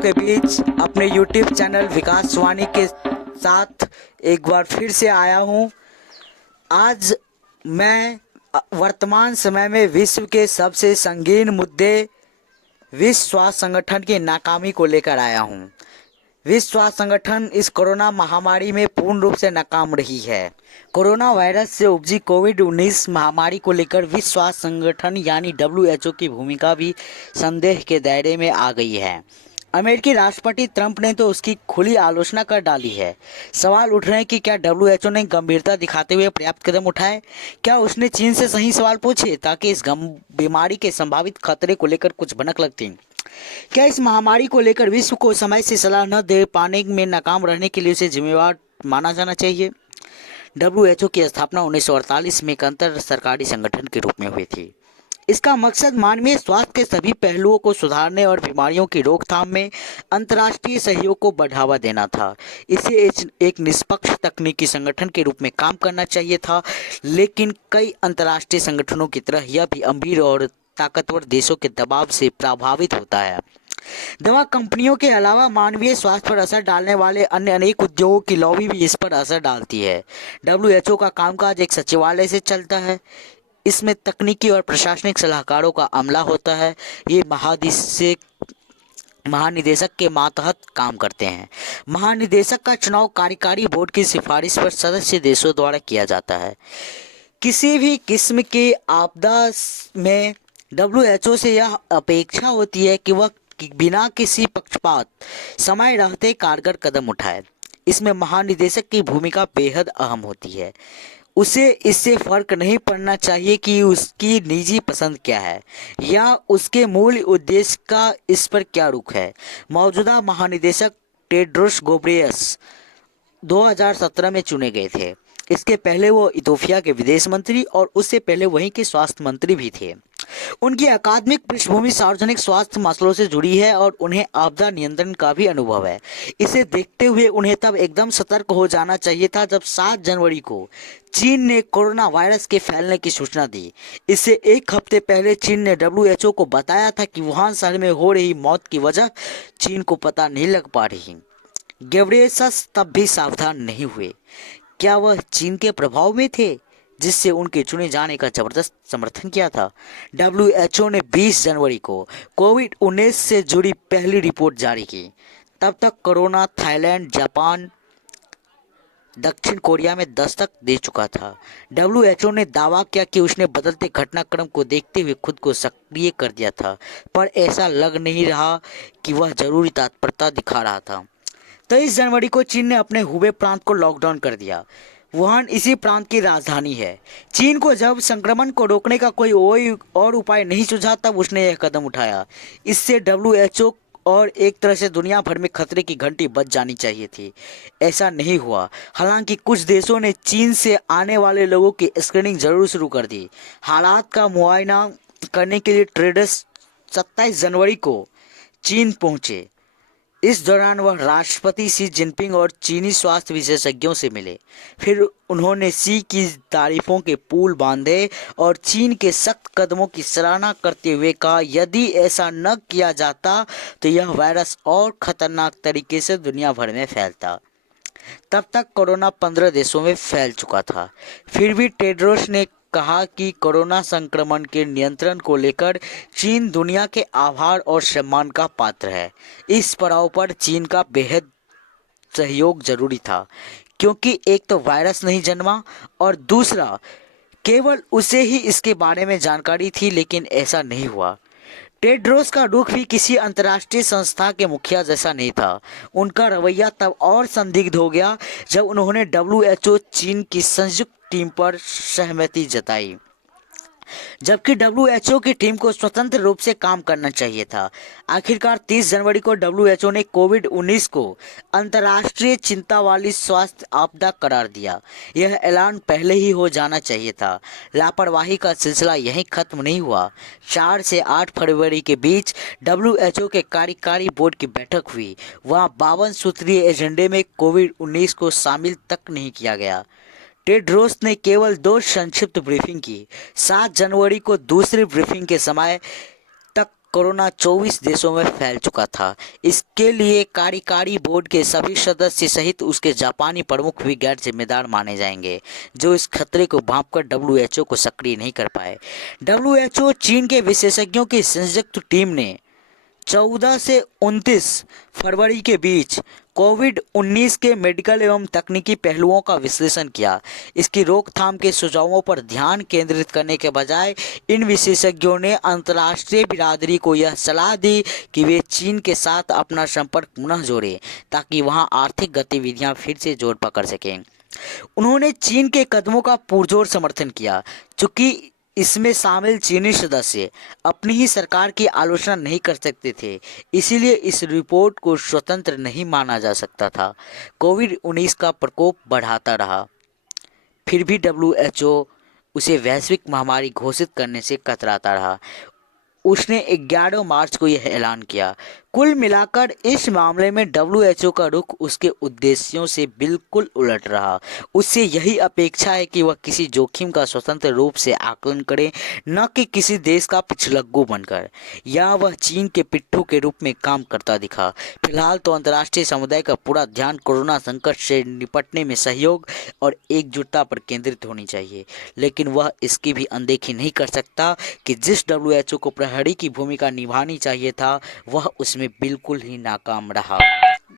के बीच अपने YouTube channel विकास वाणी के साथ एक बार फिर से आया हूँ। आज मैं वर्तमान समय में विश्व के सबसे संगीन मुद्दे विश्व स्वास्थ्य संगठन की नाकामी को लेकर आया हूँ। विश्व स्वास्थ्य संगठन इस कोरोना महामारी में पूर्ण रूप से नाकाम रही है। कोरोना वायरस से उपजी कोविड-19 महामारी को लेकर विश्व स्वास्थ्य संगठन यानी WHO की भूमिका भी संदेह के दायरे में आ गई है। अमेरिकी राष्ट्रपति ट्रंप ने तो उसकी खुली आलोचना कर डाली है। सवाल उठ रहे हैं कि क्या WHO ने गंभीरता दिखाते हुए पर्याप्त कदम उठाए? क्या उसने चीन से सही सवाल पूछे ताकि इस बीमारी के संभावित खतरे को लेकर कुछ भनक लगती? क्या इस महामारी को लेकर विश्व को समय से सलाह न दे पाने में नाकाम रहने के लिए उसे जिम्मेवार माना जाना चाहिए? WHO की स्थापना 1948 में एक अंतर सरकारी संगठन के रूप में हुई थी। इसका मकसद मानवीय स्वास्थ्य के सभी पहलुओं को सुधारने और बीमारियों की रोकथाम में अंतर्राष्ट्रीय सहयोग को बढ़ावा देना था। इसे एक निष्पक्ष तकनीकी संगठन के रूप में काम करना चाहिए था, लेकिन कई अंतर्राष्ट्रीय संगठनों की तरह यह भी अमीर और ताकतवर देशों के दबाव से प्रभावित होता है। दवा कंपनियों के अलावा मानवीय स्वास्थ्य पर असर डालने वाले अन्य अनेक उद्योगों की लॉबी भी इस पर असर डालती है। WHO का कामकाज एक सचिवालय से चलता है। इसमें तकनीकी और प्रशासनिक सलाहकारों का अमला होता है। ये महानिदेशक के मातहत काम करते हैं। महानिदेशक का चुनाव कार्यकारी बोर्ड की सिफारिश पर सदस्य देशों द्वारा किया जाता है। किसी भी किस्म की आपदा में WHO से यह अपेक्षा होती है कि वह बिना किसी पक्षपात समय रहते कारगर कदम उठाए। इसमें महानिदेशक की भूमिका बेहद अहम होती है। उसे इससे फर्क नहीं पड़ना चाहिए कि उसकी निजी पसंद क्या है या उसके मूल उद्देश्य का इस पर क्या रुख है। मौजूदा महानिदेशक टेड्रोस गैब्रियेसस 2017 में चुने गए थे। इसके पहले वो इथियोपिया के विदेश मंत्री और उससे पहले वहीं के स्वास्थ्य मंत्री भी थे। उनकी अकादमिक पृष्ठभूमि सार्वजनिक स्वास्थ्य मसलों से जुड़ी है और उन्हें आपदा नियंत्रण का भी अनुभव है। इसे देखते हुए उन्हें तब एकदम सतर्क हो जाना चाहिए था जब 7 जनवरी को चीन ने कोरोना वायरस के फैलने की सूचना दी। इससे एक हफ्ते पहले चीन ने WHO को बताया था कि वुहान शहर में हो रही मौत की वजह चीन को पता नहीं लग पा रही। गैब्रियेसस तब भी सावधान नहीं हुए। क्या वह चीन के प्रभाव में थे जिससे उनके चुने जाने का जबरदस्त समर्थन किया था? WHO ने 20 जनवरी को कोविड-19 से जुड़ी पहली रिपोर्ट जारी की। तब तक कोरोना थाईलैंड, जापान, दक्षिण कोरिया में दस्तक दे चुका था। WHO ने दावा किया कि उसने बदलते घटनाक्रम को देखते हुए खुद को सक्रिय कर दिया था, पर ऐसा लग नहीं रहा कि वह जरूरी तत्परता दिखा रहा था। 23 जनवरी को चीन ने अपने हुबे प्रांत को लॉकडाउन कर दिया। वुहान इसी प्रांत की राजधानी है। चीन को जब संक्रमण को रोकने का कोई और उपाय नहीं सूझा तब उसने यह कदम उठाया। इससे WHO और एक तरह से दुनिया भर में खतरे की घंटी बज जानी चाहिए थी। ऐसा नहीं हुआ। हालांकि कुछ देशों ने चीन से आने वाले लोगों की स्क्रीनिंग जरूर शुरू कर दी। हालात का मुआयना करने के लिए ट्रेडर्स 27 जनवरी को चीन पहुंचे। इस दौरान वह राष्ट्रपति शी जिनपिंग और चीनी स्वास्थ्य विशेषज्ञों से मिले। फिर उन्होंने शी की तारीफों के पुल बांधे और चीन के सख्त कदमों की सराहना करते हुए कहा, यदि ऐसा न किया जाता तो यह वायरस और खतरनाक तरीके से दुनिया भर में फैलता। तब तक कोरोना 15 देशों में फैल चुका था। फिर भी टेड्रोस ने कहा कि कोरोना संक्रमण के नियंत्रण को लेकर चीन दुनिया के आभार और सम्मान का पात्र है। इस पड़ाव पर चीन का बेहद सहयोग जरूरी था, क्योंकि एक तो वायरस नहीं जन्मा और दूसरा केवल उसे ही इसके बारे में जानकारी थी, लेकिन ऐसा नहीं हुआ। टेड्रोस का रुख भी किसी अंतर्राष्ट्रीय संस्था के मुखिया जैसा नहीं था। उनका रवैया तब और संदिग्ध हो गया जब उन्होंने WHO चीन की संयुक्त टीम पर सहमति जताई, जबकि WHO की टीम को स्वतंत्र रूप से काम करना चाहिए था। आखिरकार 30 जनवरी को WHO ने कोविड-19 को अंतर्राष्ट्रीय चिंता वाली स्वास्थ्य आपदा करार दिया। यह ऐलान पहले ही हो जाना चाहिए था। लापरवाही का सिलसिला यहीं खत्म नहीं हुआ। 4 से 8 फरवरी के बीच WHO के कार्यकारी बोर्ड की बैठक हुई। वहाँ 52 सूत्रीय एजेंडे में कोविड-19 को शामिल तक नहीं किया गया। टेड्रोस ने केवल 2 संक्षिप्त ब्रीफिंग की। 7 जनवरी को दूसरी ब्रीफिंग के समय तक कोरोना 24 देशों में फैल चुका था। इसके लिए कार्यकारी बोर्ड के सभी सदस्य सहित उसके जापानी प्रमुख भी गैर जिम्मेदार माने जाएंगे, जो इस खतरे को भांपकर डब्ल्यूएचओ को सक्रिय नहीं कर पाए। डब्ल्यूएचओ चीन के विशेषज्ञों की संयुक्त टीम ने 14 से 29 फरवरी के बीच कोविड-19 के मेडिकल एवं तकनीकी पहलुओं का विश्लेषण किया। इसकी रोकथाम के सुझावों पर ध्यान केंद्रित करने के बजाय इन विशेषज्ञों ने अंतर्राष्ट्रीय बिरादरी को यह सलाह दी कि वे चीन के साथ अपना संपर्क पुनः जोड़ें ताकि वहां आर्थिक गतिविधियां फिर से जोर पकड़ सकें। उन्होंने चीन के कदमों का पुरजोर समर्थन किया। चूंकि इसमें शामिल चीनी सदस्य अपनी ही सरकार की आलोचना नहीं कर सकते थे, इसीलिए इस रिपोर्ट को स्वतंत्र नहीं माना जा सकता था। कोविड-19 का प्रकोप बढ़ाता रहा, फिर भी डब्ल्यूएचओ उसे वैश्विक महामारी घोषित करने से कतराता रहा। उसने 11 मार्च को यह ऐलान किया। कुल मिलाकर इस मामले में डब्ल्यूएचओ का रुख उसके उद्देश्यों से बिल्कुल उलट रहा। उससे यही अपेक्षा है कि वह किसी जोखिम का स्वतंत्र रूप से आकलन करे, न कि किसी देश का पिछलग्गू बनकर, या वह चीन के पिट्ठू के रूप में काम करता दिखा। फिलहाल तो अंतर्राष्ट्रीय समुदाय का पूरा ध्यान कोरोना संकट से निपटने में सहयोग और एकजुटता पर केंद्रित होनी चाहिए, लेकिन वह इसकी भी अनदेखी नहीं कर सकता कि जिस डब्ल्यूएचओ को प्रहरी की भूमिका निभानी चाहिए था, वह उसमें बिल्कुल ही नाकाम रहा।